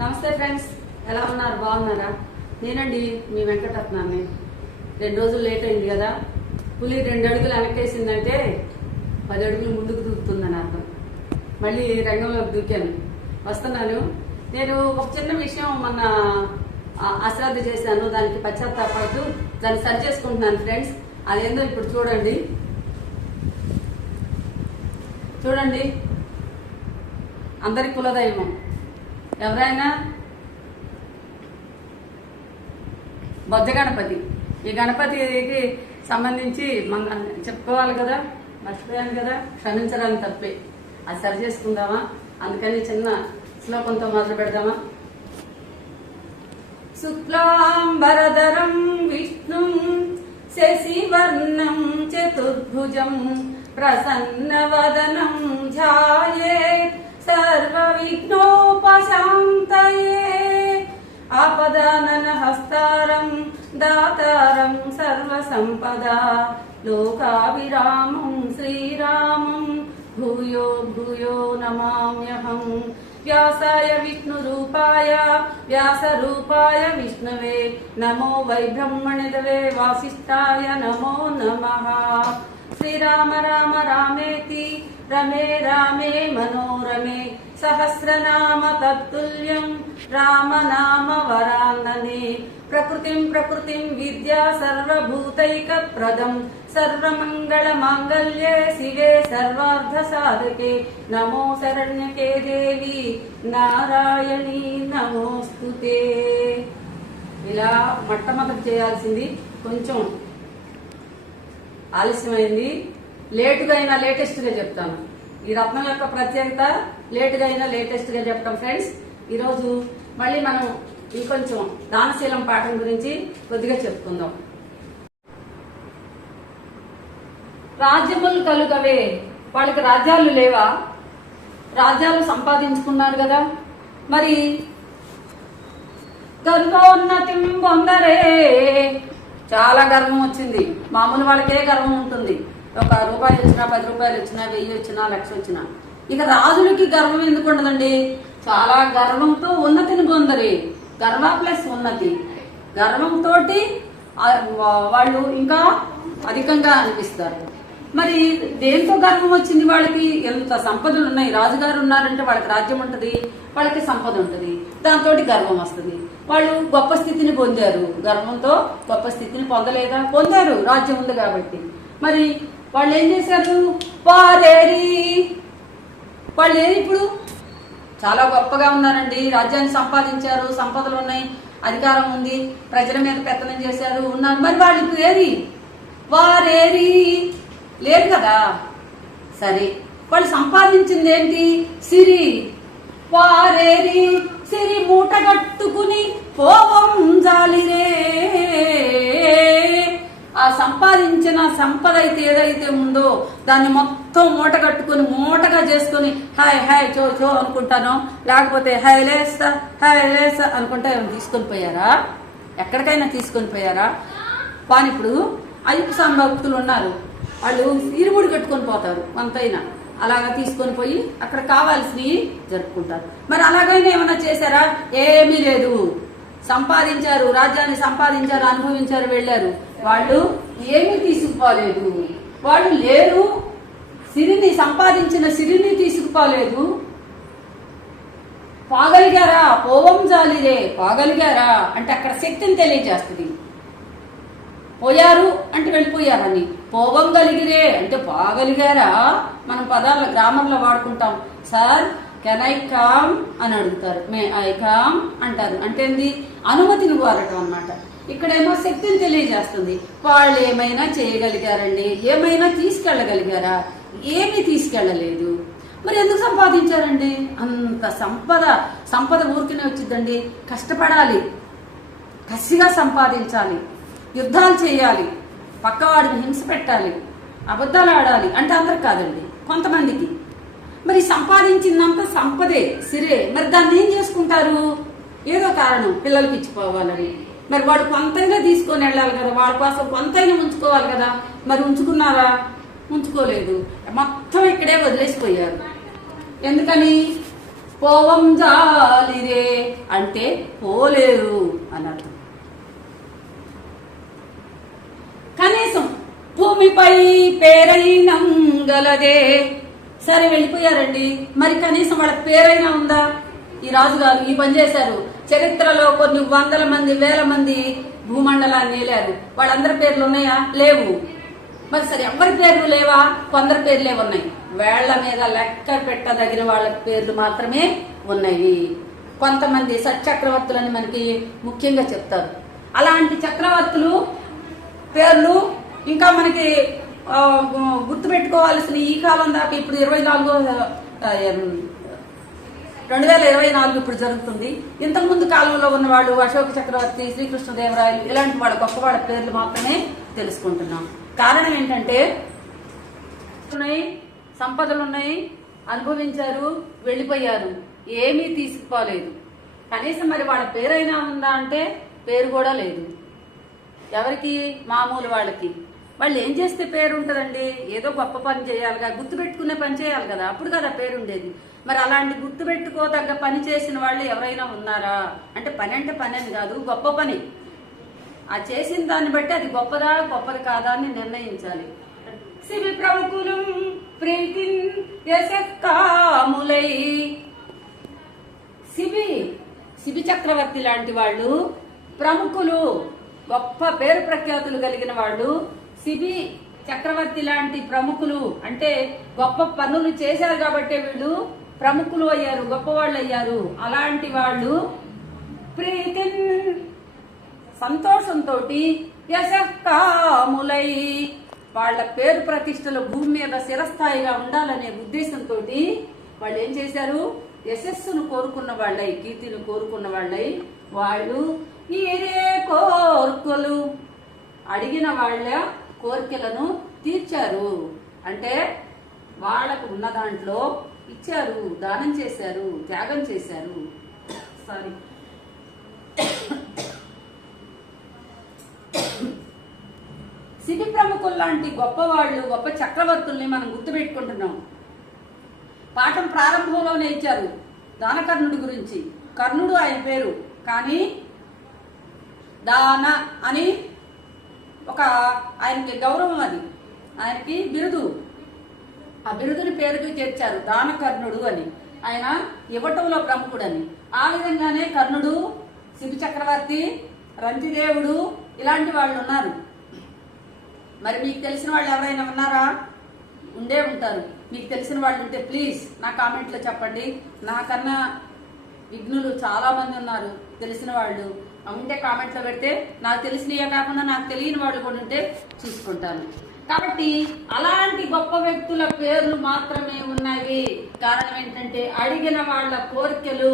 నమస్తే ఫ్రెండ్స్ ఎలా ఉన్నారు? బాగున్నారా? నేనండి మీ వెంకటరత్నాన్ని. రెండు రోజులు లేట్ అయింది కదా. పులి రెండు అడుగులు వెనక్కేసిందంటే పది అడుగులు ముందుకు దూకుతుందని అర్థం. మళ్ళీ రంగంలోకి దూకాను. వస్తున్నాను. నేను ఒక చిన్న విషయం మొన్న అశ్రద్ధ చేశాను. దానికి పశ్చాత్తాపడుతూ దాన్ని సరి చేసుకుంటున్నాను ఫ్రెండ్స్. అదేందో ఇప్పుడు చూడండి. చూడండి. అందరి కులదైవం. ఎవరైనా బొజ్జ గణపతి. ఈ గణపతికి సంబంధించి మన చెప్పుకోవాలి కదా మర్చిపోయాను కదా క్షమించడానికి తప్పే. అది సరి చేసుకుందామా? అందుకని చిన్న శ్లోకంతో మొదలు పెడదామా? శుక్లాంబరధరం విష్ణుం శశివర్ణం చతుర్భుజం ప్రసన్నవదనం ధ్యాయేత్ సర్వవిఘ్నోపశాంతయే. ఆపదానన హస్తారం దాతారం సర్వసంపదా. లోకాభిరామం శ్రీరామం. భూయో భూయో నమామ్యహం వ్యాసాయ విష్ణురూపాయ వ్యాసరూపాయ విష్ణవే. నమో వై బ్రహ్మణిదవే వాసిష్ఠాయ నమో నమః. శ్రీరామ రామ రామేతి రమే రామే మనోరమే. సహస్రనామ తత్తుల్యం రామనామ వరాన్ననే ప్రకృతిం ప్రకృతిం విద్యా సర్వభూతైక ప్రదం సర్వమంగళ మాంగళ్యే శివే సర్వార్థ సాధకే నమో శరణ్యకే దేవి నారాయణీ నమోస్తుతే. ఇలా మొట్టమొదటి చేయాల్సింది కొంచెం ఆలస్యమైంది. లేటుగా అయినా లేటెస్ట్గా చెప్తాను. ఈ రత్నం యొక్క ప్రత్యేకత లేటుగా అయినా లేటెస్ట్గా చెప్పడం ఫ్రెండ్స్. ఈరోజు మళ్ళీ మనం ఇంకొంచెం దానశీలం పాఠం గురించి కొద్దిగా చెప్పుకుందాం. రాజ్యములు కలుగవే వాళ్ళకి రాజ్యాలు లేవా? రాజ్యాలు సంపాదించుకున్నారు కదా. మరి గర్వోన్నతి పొందరే చాలా గర్వం వచ్చింది. మామూలు వాళ్ళకే గర్వం ఉంటుంది. ఒక రూపాయి వచ్చినా పది రూపాయలు వచ్చినా వెయ్యి వచ్చినా లక్ష వచ్చినా. ఇక రాజులకి గర్వం ఎందుకు ఉండదండి? చాలా గర్వంతో ఉన్నతిని పొందరి. గర్వ ప్లస్ ఉన్నతి. గర్వంతో వాళ్ళు ఇంకా అధికంగా అనిపిస్తారు. మరి దేంతో గర్వం వచ్చింది వాళ్ళకి? ఎంత సంపదలు ఉన్నాయి? రాజుగారు ఉన్నారంటే వాళ్ళకి రాజ్యం ఉంటుంది వాళ్ళకి సంపద ఉంటుంది. దాంతో గర్వం వస్తుంది. వాళ్ళు గొప్ప స్థితిని పొందారు. గర్వంతో గొప్ప స్థితిని పొందలేదా? పొందారు. రాజ్యం ఉంది కాబట్టి. మరి వాళ్ళు ఏం చేశారు? పారేరి. వాళ్ళు ఏరి ఇప్పుడు? చాలా గొప్పగా ఉన్నారండి. రాజ్యాన్ని సంపాదించారు సంపదలు ఉన్నాయి అధికారం ఉంది ప్రజల మీద పెత్తనం చేశారు ఉన్నారు. మరి వాళ్ళు ఇప్పుడు ఏరి వారేరి. లేరు కదా? సరే. వాళ్ళు సంపాదించింది ఏంటి? సిరి. వారేరి. సిరి మూట కట్టుకుని పోవం జాలిరే. ఆ సంపాదించిన సంపద అయితే ఏదైతే ఉందో దాన్ని మొత్తం మూట కట్టుకుని మూటగా చేసుకుని హాయ్ హాయ్ చో చో అనుకుంటాను? లేకపోతే హాయ్ లేస్తా హాయ్ లేస్తా అనుకుంటా తీసుకొని పోయారా? ఎక్కడికైనా తీసుకొని పోయారా? కానీ ఇప్పుడు అయ్యప్ప స్వామి భక్తులు ఉన్నారు. వాళ్ళు ఇరుముడి కట్టుకొని పోతారు కొంతైనా అలాగా తీసుకొని పోయి అక్కడ కావాల్సినవి జరుపుకుంటారు. మరి అలాగైనా ఏమైనా చేశారా? ఏమీ లేదు. సంపాదించారు రాజ్యాన్ని సంపాదించారు అనుభవించారు వెళ్ళారు. వాళ్ళు ఏమీ తీసుకుపోలేదు. వాళ్ళు లేరు. సిరిని సంపాదించిన సిరిని తీసుకుపోలేదు. పోగలిగారా? పోవం జాలిరే పోగలిగారా? అంటే అక్కడ శక్తిని తెలియజేస్తుంది. పోయారు అంటే వెళ్ళిపోయారని. పోవం కలిగిరే అంటే పోగలిగారా? మనం పదాల గ్రామర్లో వాడుకుంటాం. Sir can I come? అని అడుగుతారు. May I come? అంటారు. అంటే ఏంది? అనుమతిని కోరటం అన్నమాట. ఇక్కడేమో శక్తిని తెలియజేస్తుంది. వాళ్ళు ఏమైనా చేయగలిగారండి? ఏమైనా తీసుకెళ్ళగలిగారా? ఏమీ తీసుకెళ్ళలేదు. మరి ఎందుకు సంపాదించారండి? అంత సంపద సంపద ఊరికనే వచ్చిందండి కష్టపడాలి. కసిగా సంపాదించాలి. యుద్ధాలు చేయాలి. పక్కవాడిని హింస పెట్టాలి. అబద్ధాలు ఆడాలి అంటే అందరు కాదండి. కొంతమందికి. మరి సంపాదించిందంత సంపదే సిరే. మరి దాన్ని ఏం చేసుకుంటారు? ఏదో కారణం. పిల్లలకి ఇచ్చిపోవాలని. మరి వాడు కొంతైనా తీసుకొని వెళ్ళాలి కదా వాడి కోసం కొంతైనా ఉంచుకోవాలి కదా. మరి ఉంచుకున్నారా? ఉంచుకోలేదు. మొత్తం ఇక్కడే వదిలేసిపోయారు. ఎందుకని? పోవం జాలిరే అంటే పోలేరు అని అర్థం. కనీసం భూమిపై పేరైనం గలదే. సరే వెళ్ళిపోయారండి. మరి కనీసం వాళ్ళ పేరైనా ఉందా? ఈ రాజుగారు ఈ పని చేశారు. చరిత్రలో కొన్ని వందల మంది వేల మంది భూమండలాన్ని ఏలారు. వాళ్ళందరి పేర్లు ఉన్నాయా? లేవు. మరి సరే ఎవరి పేర్లు లేవా? కొందరి పేర్లే ఉన్నాయి. వేళ్ళ మీద లెక్క పెట్టదగిన వాళ్ళ పేర్లు మాత్రమే ఉన్నాయి. కొంతమంది సత్చక్రవర్తులని మనకి ముఖ్యంగా చెప్తారు. అలాంటి చక్రవర్తులు పేర్లు ఇంకా మనకి గుర్తుపెట్టుకోవాల్సిన ఈ కాలం దాకా ఇప్పుడు ఇరవై నాలుగో రెండు వేల ఇరవై నాలుగు ఇప్పుడు జరుగుతుంది. ఇంతకుముందు కాలంలో ఉన్నవాళ్ళు అశోక చక్రవర్తి శ్రీకృష్ణదేవరాయలు ఇలాంటి వాళ్ళ గొప్ప వాళ్ళ పేర్లు మాత్రమే తెలుసుకుంటున్నాం. కారణం ఏంటంటే ఉన్నాయి సంపదలు ఉన్నాయి అనుభవించారు వెళ్ళిపోయారు ఏమీ తీసుకుపోలేదు కనీసం మరి వాళ్ళ పేరైనా ఉందా అంటే పేరు కూడా లేదు. ఎవరికి? మామూలు వాళ్ళకి. వాళ్ళు ఏం చేస్తే పేరు ఉంటుందండి? ఏదో గొప్ప పని చేయాలిగా గుర్తు పెట్టుకునే పని చేయాలి కదా. అప్పుడు కదా పేరు ఉండేది. మరి అలాంటి గుర్తుపెట్టుకోదగ్గ పని చేసిన వాళ్ళు ఎవరైనా ఉన్నారా? అంటే పని అంటే పని అని కాదు గొప్ప పని. ఆ చేసిన దాన్ని బట్టి అది గొప్పదా గొప్పది కాదా అని నిర్ణయించాలి. శివి ప్రముఖులు ప్రీతి యశక్కాములై శివి శిబి చక్రవర్తి లాంటి వాళ్ళు ప్రముఖులు గొప్ప పేరు ప్రఖ్యాతులు కలిగిన వాళ్ళు శిబి చక్రవర్తి లాంటి ప్రముఖులు అంటే గొప్ప పనులు చేశారు కాబట్టి వీళ్ళు ప్రముఖులు అయ్యారు గొప్పవాళ్ళు అయ్యారు అలాంటి వాళ్ళు ప్రీతిన్ సంతోషంతో యశకాములై వాళ్ళ పేరు ప్రతిష్టలు భూమి మీద స్థిరస్థాయిగా ఉండాలనే ఉద్దేశంతో వాళ్ళు ఏం చేశారు? యశస్సును కోరుకున్న వాళ్ళై కీర్తిని కోరుకున్న వాళ్ళై వాళ్ళు ఈరే కోర్కులు అడిగిన వాళ్ళ కోరికలను తీర్చారు. అంటే వాళ్ళకు ఉన్న దాంట్లో ఇచ్చారు దానం చేశారు త్యాగం చేశారు. సారీ సిరి ప్రముఖులు లాంటి గొప్పవాళ్ళు గొప్ప చక్రవర్తుల్ని మనం గుర్తుపెట్టుకుంటున్నాం. పాఠం ప్రారంభంలోనే ఇచ్చారు దానకర్ణుడి గురించి. కర్ణుడు ఆయన పేరు. కానీ దాన అని ఒక ఆయనకి గౌరవం అది. ఆయనకి బిరుదు. అభివృద్ధిని పేరుతో పేరుకి చేర్చారు దానకర్ణుడు అని. ఆయన ఇవ్వటంలో ప్రముఖుడని. ఆ విధంగానే కర్ణుడు శిబి చక్రవర్తి రంతిదేవుడు ఇలాంటి వాళ్ళు ఉన్నారు. మరి మీకు తెలిసిన వాళ్ళు ఎవరైనా ఉన్నారా? ఉండే ఉంటారు. మీకు తెలిసిన వాళ్ళు ఉంటే ప్లీజ్ నా కామెంట్లో చెప్పండి. నాకన్నా విఘ్నులు చాలా మంది ఉన్నారు. తెలిసిన వాళ్ళు. ఉంటే కామెంట్లో పెడితే నాకు తెలిసినవే కాకుండా నాకు తెలియని వాళ్ళు కూడా ఉంటే చూసుకుంటాను. కాబట్టి అలాంటి గొప్ప వ్యక్తుల పేర్లు మాత్రమే ఉన్నవి. కారణం ఏంటంటే అడిగిన వాళ్ళ కోరికలు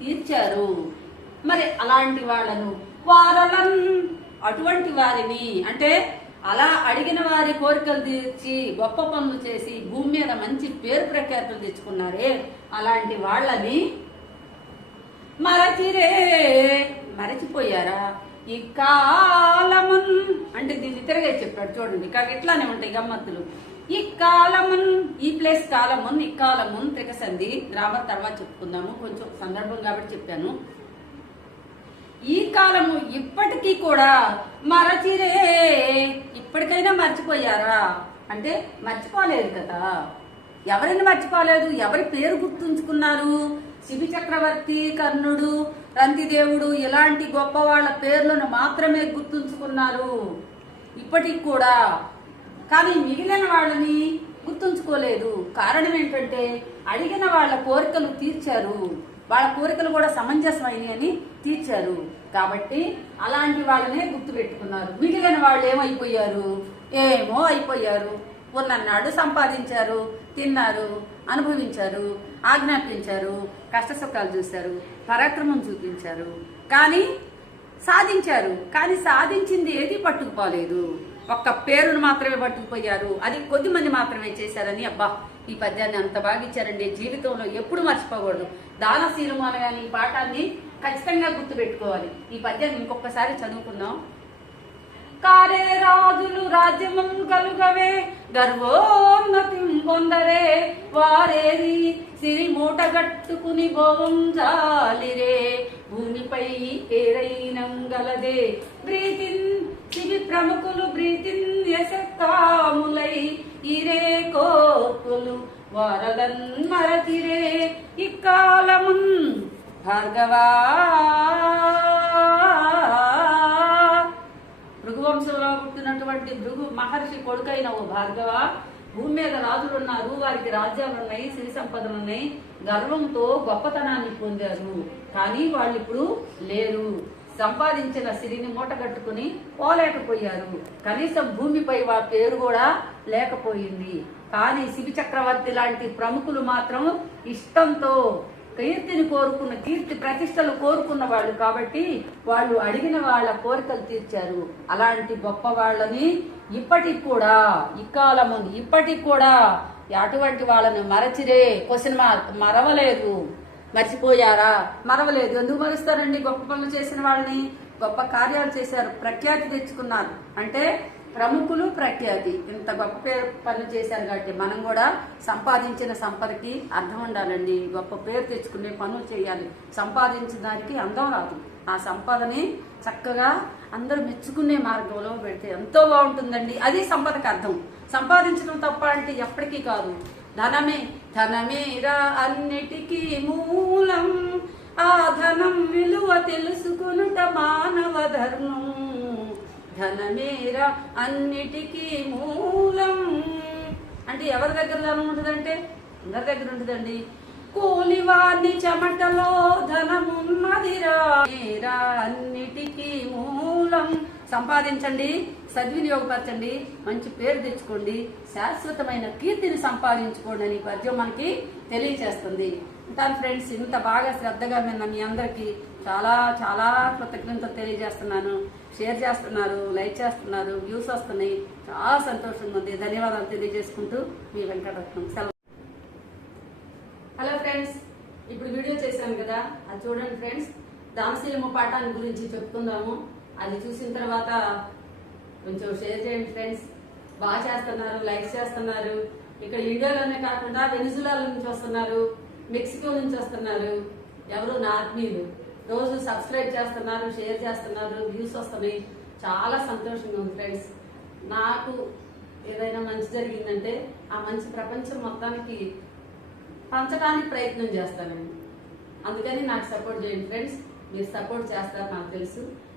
తీర్చారు. మరి అలాంటి వాళ్ళను వారలం అటువంటి వారిని అంటే అలా అడిగిన వారి కోరికలు తీర్చి గొప్ప పనులు చేసి భూమి మీద మంచి పేరు ప్రఖ్యాతులు తెచ్చుకున్నారే అలాంటి వాళ్ళని మరచిరే మరచిపోయారా? ఈ కాలమున్ అంటే దీన్ని తిరగే చెప్పాడు చూడండి. ఇక్కడ ఇట్లానే ఉంటాయి గమ్మత్తులు. ఈ కాలమున్ ఈ ప్లేస్ కాలమున్ ఈ కాలమున్ త్రికసంది గ్రామర్ తర్వాత చెప్పుకుందాము. కొంచెం సందర్భం కాబట్టి చెప్పాను. ఈ కాలము ఇప్పటికీ కూడా మరచిరే. ఇప్పటికైనా మర్చిపోయారా? అంటే మర్చిపోలేదు కదా. ఎవరిని మర్చిపోలేదు? ఎవరి పేరు గుర్తుంచుకున్నారు? శిబి చక్రవర్తి కర్ణుడు రంతిదేవుడు ఇలాంటి గొప్ప వాళ్ళ పేర్లను మాత్రమే గుర్తుంచుకున్నారు. ఇప్పటికి కూడా. కానీ మిగిలిన వాళ్ళని గుర్తుంచుకోలేదు. కారణం ఏంటంటే అడిగిన వాళ్ళ కోరికలు తీర్చారు. వాళ్ళ కోరికలు కూడా సమంజసమైనవి అని తీర్చారు. కాబట్టి అలాంటి వాళ్ళనే గుర్తు పెట్టుకున్నారు మిగిలిన వాళ్ళు ఏమైపోయారు? ఏమో అయిపోయారు. ఉన్నన్నాడు సంపాదించారు తిన్నారు అనుభవించారు ఆజ్ఞాపించారు కష్ట సుఖాలు చూశారు. పరాక్రమం చూపించారు. కానీ సాధించారు. కానీ సాధించింది ఏది పట్టుకుపోలేదు. ఒక్క పేరును మాత్రమే పట్టుకుపోయారు. అది కొద్ది మంది మాత్రమే చేశారని అబ్బా ఈ పద్యాన్ని అంత బాగా ఇచ్చారండి. జీవితంలో ఎప్పుడు మర్చిపోకూడదు. దానశీలము అనగానే ఈ పాఠాన్ని ఖచ్చితంగా గుర్తుపెట్టుకోవాలి. ఈ పద్యాన్ని ఇంకొకసారి చదువుకుందాం. కారే రాజులు రాజ్యమం కలుగవే గర్వోన్నతి పొందరే. వారేది సిరి మూటగట్టుకుని భోగం జాలిరే. భూమిపై ఏరైనం గలదే. ప్రీతిన్ శివి ప్రముఖులు ప్రీతిన్ యశక్కాములై ఇరే కోర్పులు వారలన్ మరతిరే ఇక్కాలమున్ భార్గవా భృగువంశంలో పుట్టినటువంటి భృగు మహర్షి కొడుకైన ఓ భార్గవ భూమి మీద రాజులు ఉన్నారు వారికి రాజ్యాలున్నాయి సిరి సంపదలున్నాయి గర్వంతో గొప్పతనాన్ని పొందారు. కానీ వాళ్ళు ఇప్పుడు లేరు. సంపాదించిన సిరిని మూటగట్టుకుని పోలేకపోయారు. కనీసం భూమిపై వారి పేరు కూడా లేకపోయింది. కానీ శివి చక్రవర్తి లాంటి ప్రముఖులు మాత్రం ఇష్టంతో కీర్తిని కోరుకున్న కీర్తి ప్రతిష్టలు కోరుకున్న వాళ్ళు కాబట్టి వాళ్ళు అడిగిన వాళ్ళ కోరికలు తీర్చారు. అలాంటి గొప్ప వాళ్ళని ఇప్పటికి కూడా ఇక్కాలము ఇప్పటికి కూడా అటువంటి వాళ్ళని మరచిరే క్వశ్చన్ మార్క్ మరవలేదు. మర్చిపోయారా? మరవలేదు. ఎందుకు మరుస్తారండి? గొప్ప పనులు చేసిన వాళ్ళని గొప్ప కార్యాలు చేశారు ప్రఖ్యాతి తెచ్చుకున్నారు. అంటే ప్రముఖులు ప్రఖ్యాతి. ఇంత గొప్ప పేరు పనులు చేశారు కాబట్టి మనం కూడా సంపాదించిన సంపదకి అర్థం ఉండాలండి. గొప్ప పేరు తెచ్చుకునే పనులు చేయాలి. సంపాదించిన దానికి అందం రాదు. ఆ సంపదని చక్కగా అందరూ మెచ్చుకునే మార్గంలో పెడితే ఎంతో బాగుంటుందండి. అది సంపదకి అర్థం. సంపాదించడం తప్ప అంటే ఎప్పటికీ కాదు. ధనమే ధనమేరా అన్నిటికీ మూలం. ఆ ధనం విలువ తెలుసుకునుట మానవ ధర్మం ధనమేరా అన్నిటికీ మూలం. అంటే ఎవరి దగ్గర ధనం ఉంటుందంటే? అందరి దగ్గర ఉంటుందండి. కూలివాణి చెమటలో ధనమున్నదిరా. మేరా అన్నిటికీ మూలం. సంపాదించండి సద్వినియోగపరచండి మంచి పేరు తెచ్చుకోండి శాశ్వతమైన కీర్తిని సంపాదించుకోండి అని పద్యం మనకి తెలియచేస్తుంది. ఉంటాను ఫ్రెండ్స్. ఇంత బాగా శ్రద్ధగా విన్న మీ అందరికీ చాలా చాలా కృతజ్ఞత తెలియజేస్తున్నాను. షేర్ చేస్తున్నారు లైక్ చేస్తున్నారు వ్యూస్ వస్తున్నాయి. చాలా సంతోషంగా ఉంది. ధన్యవాదాలు తెలియజేసుకుంటూ మీ వెంకటరత్నం. సెలవు. హలో ఫ్రెండ్స్ ఇప్పుడు వీడియో చేశాను కదా. అది చూడండి ఫ్రెండ్స్. దానశీలము పాఠాన్ని గురించి చెప్పుకుందాము. అది చూసిన తర్వాత కొంచెం షేర్ చేయండి ఫ్రెండ్స్. బాగా చేస్తున్నారు లైక్ చేస్తున్నారు. ఇక్కడ ఇండియాలోనే కాకుండా వెనిజులాల నుంచి వస్తున్నారు. మెక్సికో నుంచి వస్తున్నారు. ఎవరు? నా ఆత్మీయులు. రోజు సబ్స్క్రైబ్ చేస్తున్నారు షేర్ చేస్తున్నారు వ్యూస్ వస్తున్నాయి. చాలా సంతోషంగా ఉంది ఫ్రెండ్స్. నాకు ఏదైనా మంచి జరిగిందంటే ఆ మంచి ప్రపంచం మొత్తానికి పంచడానికి ప్రయత్నం చేస్తానండి. అందుకని నాకు సపోర్ట్ చేయండి ఫ్రెండ్స్. మీరు సపోర్ట్ చేస్తారు నాకు తెలుసు.